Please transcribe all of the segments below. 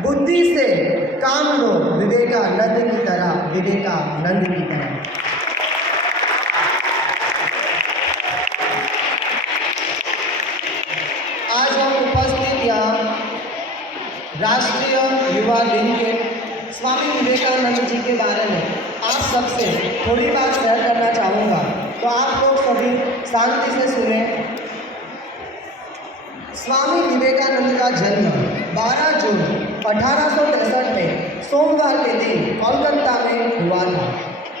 बुद्धि से काम लो विवेकानंद की तरह, विवेकानंद की तरह। आज हम उपस्थित यहाँ राष्ट्रीय युवा दिन के स्वामी विवेकानंद जी के बारे में आप सबसे थोड़ी बात शेयर करना चाहूँगा, तो आप लोग सभी शांति से सुने। स्वामी विवेकानंद का जन्म 12 जून 1863 में सोमवार के दिन कोलकाता में हुआ था।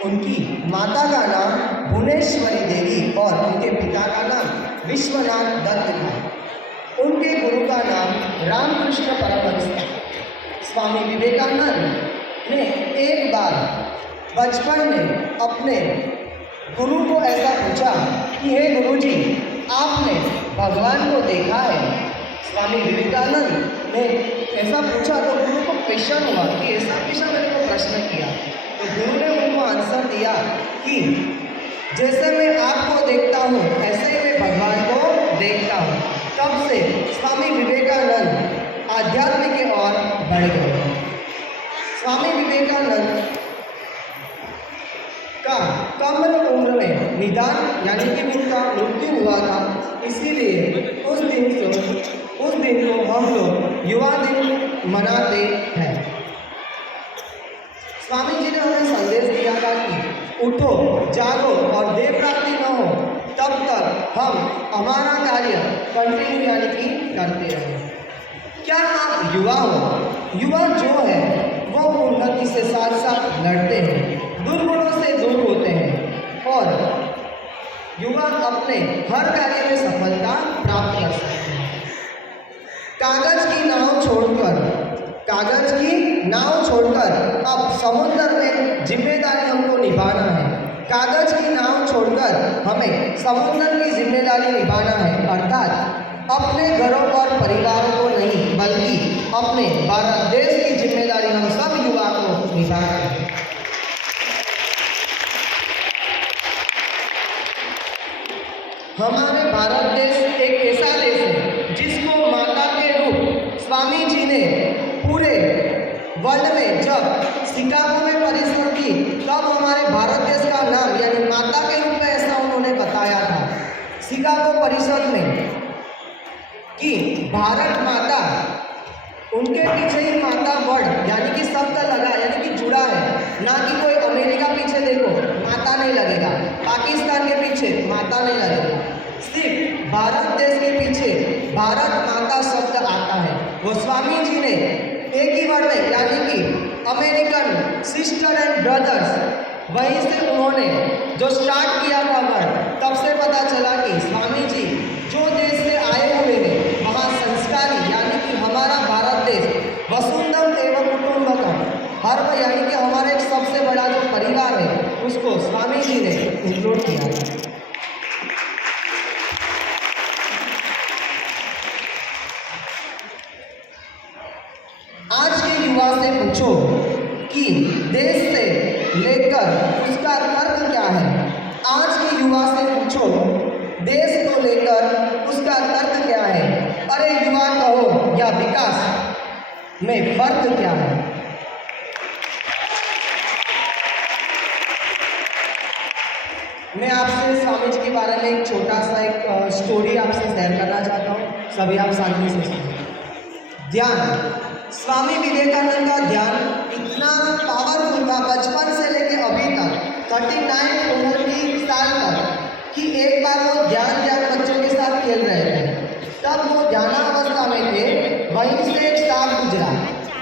उनकी माता का नाम भुवनेश्वरी देवी और उनके पिता का नाम विश्वनाथ दत्त था। उनके गुरु का नाम रामकृष्ण परमहंस था। स्वामी विवेकानंद ने एक बार बचपन में अपने गुरु को ऐसा पूछा कि हे गुरुजी, आपने भगवान को देखा है? स्वामी विवेकानंद ने ऐसा पूछा तो गुरु को क्वेश्चन हुआ कि ऐसा कैसा मेरे को प्रश्न किया। तो गुरु ने उनको आंसर दिया कि जैसे मैं आपको देखता हूँ ऐसे ही मैं भगवान को देखता हूँ। तब से स्वामी विवेकानंद आध्यात्म की ओर बढ़ गए। स्वामी विवेकानंद का कम उम्र में निदान यानी कि उनका मृत्यु हुआ था, इसीलिए उस दिन को हम लोग युवा दिन मनाते हैं। स्वामी जी ने हमें संदेश दिया था कि उठो, जागो और देर प्राप्ति न हो तब तक हम हमारा कार्य कंटिन्यू यानी कि करते रहें। क्या आप युवा हो? युवा जो है वो उन्नति से साथ साथ लड़ते हैं, दुर्गुणों से दूर होते हैं और युवा अपने हर कार्य में सफलता प्राप्त कर सकते हैं। कागज की नाव छोड़कर अब समुद्र में जिम्मेदारी हमको निभाना है। कागज की नाव छोड़कर हमें समुद्र की जिम्मेदारी निभाना है, अर्थात अपने घरों और परिवारों को नहीं बल्कि अपने भारत देश की जिम्मेदारी हम सब युवा को निभाना है। हमारे भारत देश एक ऐसा देश है जिसको माता के रूप स्वामी जी ने पूरे वर्ल्ड में जब शिकागो में परिषद की तब हमारे भारत देश का नाम यानी माता के रूप में ऐसा उन्होंने बताया था शिकागो परिषद में कि भारत माता, उनके पीछे ही माता वर्ड यानी कि शब्द लगा यानी कि जुड़ा है, ना कि कोई अमेरिका पीछे देखो माता नहीं लगेगा, पाकिस्तान के पीछे माता नहीं लगेगा, सिर्फ भारत देश के पीछे भारत माता शब्द आता है। वो स्वामी जी ने एक ही वर्ड में यानी कि अमेरिकन सिस्टर एंड ब्रदर्स, वहीं से उन्होंने जो स्टार्ट किया था वर्ड, तब से पता चला कि स्वामी जी जो देश से आए हुए हैं वहाँ संस्कारी यानी कि हमारा भारत देश वसुंधम एवं कुटुंबकम, हर यानी कि हमारे एक सबसे बड़ा जो परिवार है उसको स्वामी जी ने इंक्लूड किया था। आज के युवा से पूछो कि देश से लेकर उसका तर्क क्या है। आज के युवा से पूछो देश को लेकर उसका तर्क क्या है। अरे युवा कहो या विकास में फर्क क्या है। मैं आपसे स्वामी जी के बारे में एक छोटा सा एक स्टोरी आपसे शेयर करना चाहता हूँ, सभी आप शांति से सुनिए। ध्यान। स्वामी विवेकानंद का ध्यान इतना पावरफुल था बचपन से लेकर अभी तक 39 उम्र की साल तक कि एक बार वो ध्यान बच्चों के साथ खेल रहे थे। तब वो ध्यानावस्था में थे, वहीं से एक सांप गुजरा।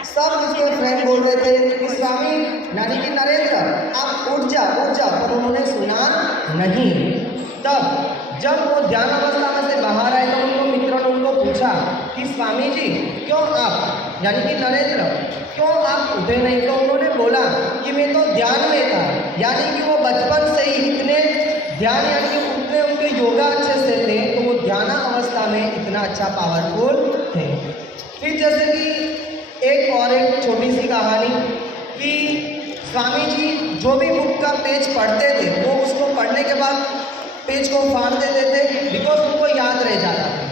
सब उसके फ्रेंड बोल रहे थे कि स्वामी यानी कि नरेंद्र आप उठ जा, पर उन्होंने सुना नहीं। तब जब वो ध्यान अवस्था में से बाहर आए तो उनको मित्रों ने उनको पूछा कि स्वामी जी क्यों आप यानी कि नरेंद्र क्यों आप उठे नहीं। तो उन्होंने बोला कि मैं तो ध्यान में था, यानी कि वो बचपन से ही इतने ध्यान यानी कि उतने उनके योगा अच्छे से थे तो वो ध्यान अवस्था में इतना अच्छा पावरफुल थे। फिर जैसे कि एक छोटी सी कहानी कि स्वामी जी जो भी बुक का पेज पढ़ते थे वो उसको पढ़ने के बाद पेज को फाड़ देते थे बिकॉज उनको याद रह जाता था।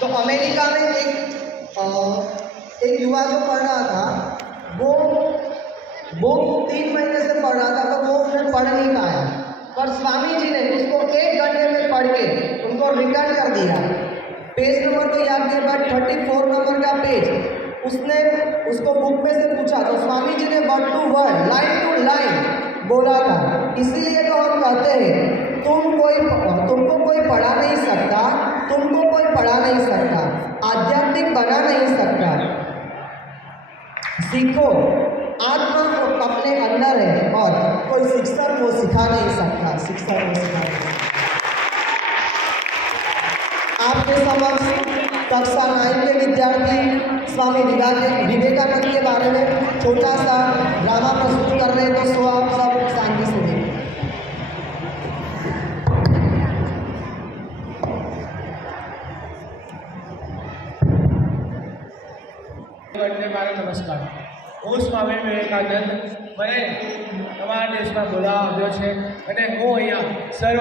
तो अमेरिका में एक एक युवा जो पढ़ रहा था वो 3 महीने से पढ़ रहा था, तो वो उसने पढ़ नहीं पाया, पर स्वामी जी ने उसको 1 घंटे में पढ़ के उनको रिटर्न कर दिया। पेज नंबर तो याद नहीं, बट 34 नंबर का पेज उसने उसको बुक में से पूछा, तो स्वामी जी ने word to word, line to line बोला था। इसीलिए तो हम कहते हैं तुमको कोई पढ़ा नहीं सकता, तुमको कोई पढ़ा नहीं सकता, आध्यात्मिक बना नहीं सकता। सीखो, आत्मा को अपने अंदर है और कोई शिक्षक को सिखा नहीं सकता, शिक्षक को सिखा नहीं सकता। आपके समक्ष कक्षा 9 के विद्यार्थी स्वामी विवेकानंद के बारे में छोटा सा ड्रामा प्रस्तुत कर रहे हैं, तो सो आप सब शांति से देखिए। નમસ્કાર, હું સ્વામી વિવેકાનંદ મને તમારા દેશમાં બોલાવવા આવ્યો છે અને હું અહીંયા સર્વ